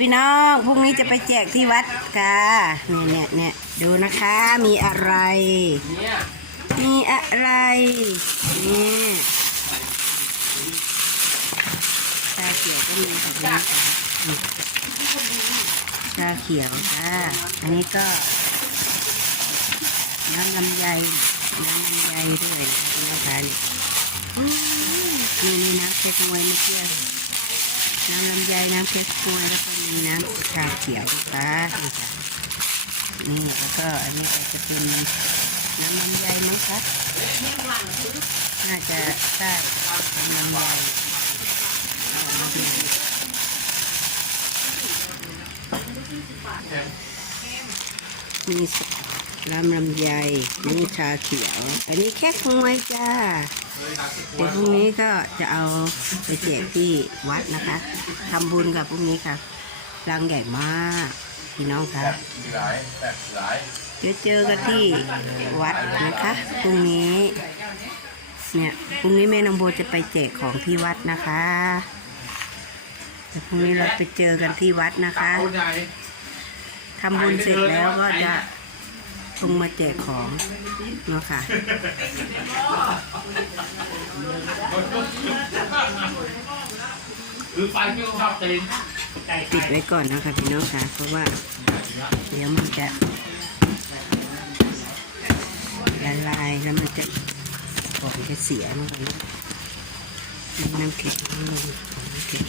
พี่น้องพรุ่งนี้จะไปแจกที่วัดค่ะเนี่ยเนี่ยเนี่ยดูนะคะมีอะไร มีอะไรนี่ชาเขียวก็มีแบบนี้ค่ะชาเขียวค่ะอันนี้ก็น้ำลำไยน้ำลำไยด้วยนะคะนี่นี่นี่น้ำเช็ดมวยเมื่อกี้ น้ำลำไยน้ำเพชรกล้วยแล้วก็มีน้ำชาเขียวนะคะนี่ค่ะนี่แล้วก็อันนี้จะเป็นน้ำลำไยมั้งคะน่าจะได้น้ำลำไยน้ำลำไยมีน้ำลำไยนี่ชาเขียว อันนี้แค่คงไว้จ้า เดี๋ยวพรุ่งนี้ก็จะเอาไปแจกที่วัดนะคะทำบุญกับพรุ่งนี้ค่ะรังใหญ่มากพี่น้องคะเดี๋ยวเจอกันที่วัดนะคะพรุ่งนี้เนี่ยพรุ่งนี้แม่นองโบจะไปแจกของที่วัดนะคะเดี๋ยวพรุ่งนี้เราไปเจอกันที่วัดนะคะทำบุญเสร็จแล้วก็จะ ลงมาแจกของเนาะค่ะคือไฟที่ชอบตีนปิดไว้ก่อนนะคะพี่น้องค่ะ เพราะว่าเดี๋ยวมันจะละลายแล้วมันจะของจะเสียมันกันน้ำแข็งน้ำแข็ง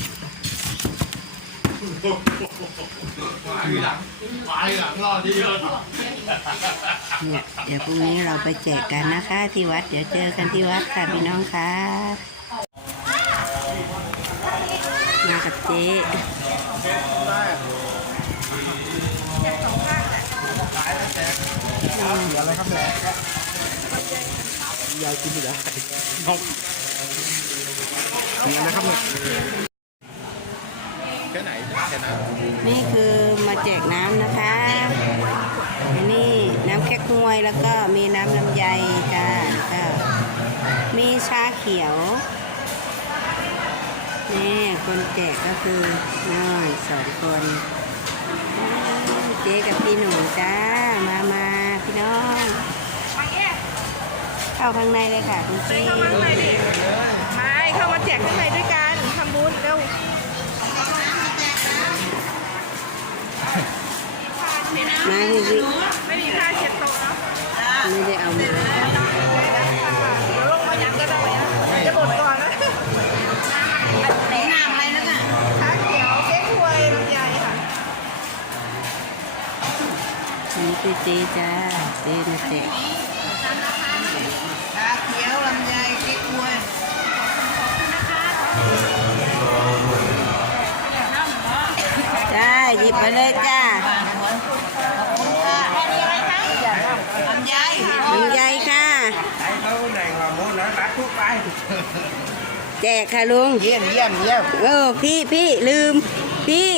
หลังไฟหลังรอดเยอะเนี่ยเดี๋ยวพรุ่งนี้เราไปแจกกันนะคะ ที่วัด เดี๋ยวเจอกันที่วัดค่ะพี่น้องค่ะ มากับเจ๊อะไรครับเนี่ยยายกินอยู่แล้นกนี่นะครับเนี่ย ค่ไหนแค่นั้นนี่คือมาแจกน้ำนะคะอันนี้น้ำแค่กงวยแล้วก็มีน้ำลำไยจ้าแล้วก็มีชาเขียวนี่คนแจกก็คือน้อยสองคนเจ๊กับพี่หนูจ้ามามาพี่น้องเข้าข้างในเลยค่ะคุณพี่เข้ามาข้างในดิไม่เข้ามาแจกข้างในด้วยกันทำบุญเร็ว อันนี้คือเจ๊จ้าเจ๊มาแจกชาเขียวลำไยเก๊กฮวยจ้าหยิบไปเลยจ้าลำไยลำไยค่ะเขาไหนว่าโมนะรักทุกไปแจกค่ะลุง เยี่ยมเยี่ยมเยี่ยมเออพี่พี่ลืม พี่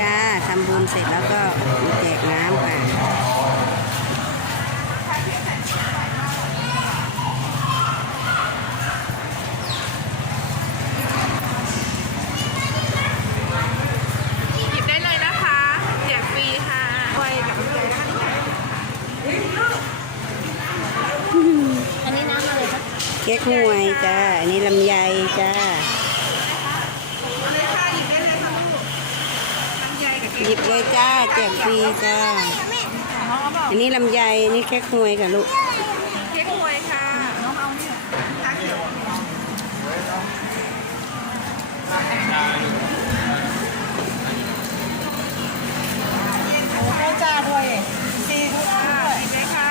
จ้าทำบุญเสร็จแล้วก็มาแจกน้ำค่ะหยิบได้เลยนะคะแจกฟรีค่ะฮวยกับลำไยนะคะเก๊กฮวยจ้า อันนี้ลำไยจ้าเอาเลยค่ะหยิบได้เลยค่ะลูกลำไยกับเก๊ก หยิบเลยจ้าแจกฟรีจ้าน้องเอาบอกอันนี้ลำไยอันนี้แค่ฮวยค่ะลูกเก๊กฮวยค่ะ น้องเอาเนี่ยชาเขียวให้จ้าด้วยซีทุกค่ะหยิบเลยค่ะ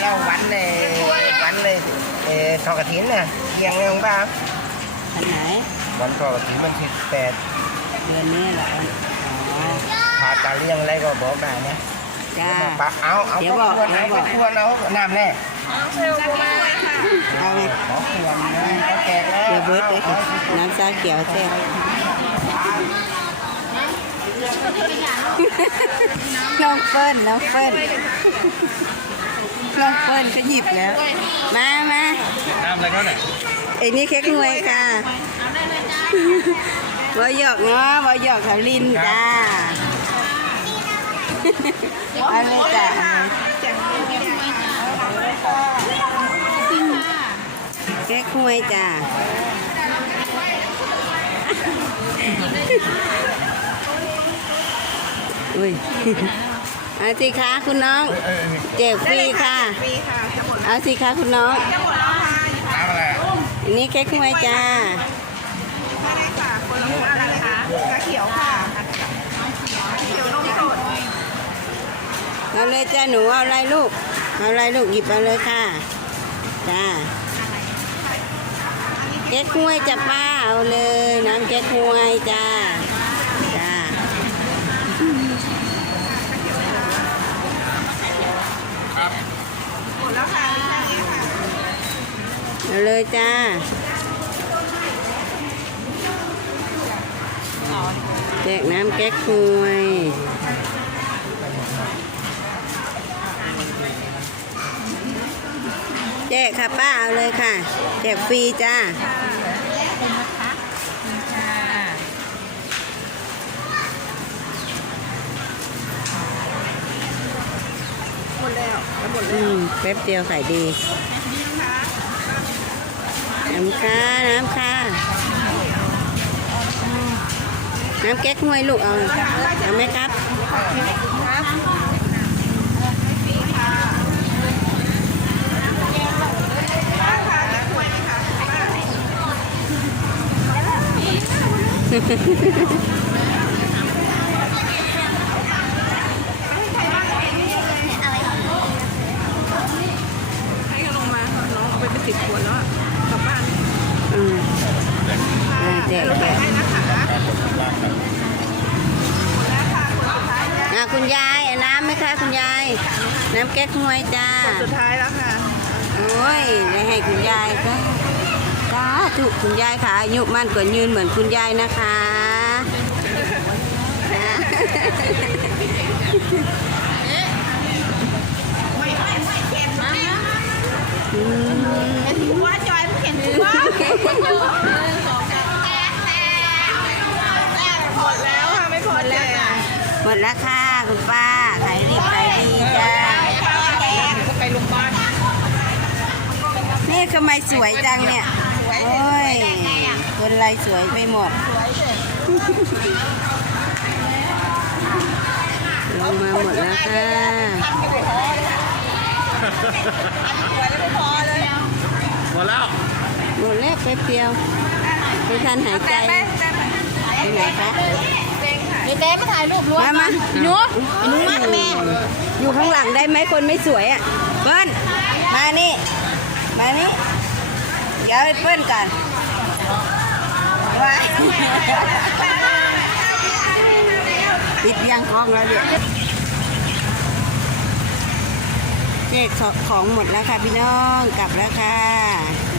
เราวันเลยวันเลยเออทอกระถินน่ะเที่ยงเลยของป้าอันไหนวันทอกระถินมันสิบแปดเดือนนี้เหร ออ๋อพาตาเลี้ยงอะไรก็บอกได้นะจ้าป้าเอาเอาเดี๋ยวบอกควรเอาเดี๋ยวบอก ควรเอาน้ำแน่จจะกินด้วยค่ะเอาไงขอขวดนึงเขาแจกแล้วเดี๋ยวเบิร์ดเลยค่ะน้ำชาเขียวแซ่บน้องเฟิร์นน้องเฟิร์นน้องเฟิร์นก็หยิบแล้ว มามาน้ำอะไรก็เนี่ยไอ้นี่เค้กมวยค่ะบอหยอกเนาะบอหยอกเขาลินจ้าเอาเลยจ้ะเค้กมวยจ้าอุ้ยเอาสิคะคุณน้อง เจ็บฟรีค่ะเอาสิคะคุณน้องจะหมดแล้วค่ะน้ำอะไรอันนี้เค้กมวยจ้าไม่ได้ค่ะคนละคนอะไรคะชาเขียวค่ะเขียวนมสด เอาเลยจ้าหนูเอาอะไรลูก เอาอะไรลูกหยิบเอาเลยค่ะ จ้าเก๊กฮวยจ้ะป้าเอาเลยน้ำเก๊กฮวยจ้าจ้าหมดแล้วค่ะแค่นี้ค่ะเอาเลยจ้าแจกน้ำเก๊กฮวย แจกค่ะป้าเอาเลยค่ะ แจกฟรีจ้าหมดแล้วแล้วหมดอืมแป๊บเดียวขายดีน้ำค่ะ น้ำค่ะ น้ำแก๊กฮวยลูกเอาเอาไหมครับ ให้กันลงมาค่ะน้องเอาไปเป็นสิบขวดแล้วอะกลับบ้านอืมอ่าแจกแจกให้นะคะอะคุณยายเอาน้ำไหมคะคุณยาย น้ำแก๊กฮวยจ้าสุดท้ายแล้วค่ะ โอ้ยได้ให้คุณยายก็ สาธุคุณยายค่ะอายุมั่นกว่ายืนเหมือนคุณยายนะคะนะอืมว่าจอยผู้เขียนถือว่าหมดแล้วค่ะไม่พอแล้วค่ะหมดแล้วค่ะคุณป้าขายดีขายดีจ้าไปโรงพยาบาลนี่ทำไมสวยจังเนี่ย โอ้ยคนไรสวยไปหมดลงมาหมดแล้วค่ะหมดแล้วหมดแล้วแป๊บเดียวไม่ทันหายใจที่ไหนคะเดี๋ยวเต้มาถ่ายรูปรวมมามาหนูหนูมาแม่ อยู่ข้างหลังได้ไหมคนไม่สวยอะเปิ้ลมานี่ มานี่ เดี๋ยวให้เปิ้ลก่อนว้าปิดยังกล้องแล้วเดี๋ยวเจ๊ของหมดแล้วค่ะพี่น้องกลับแล้วค่ะ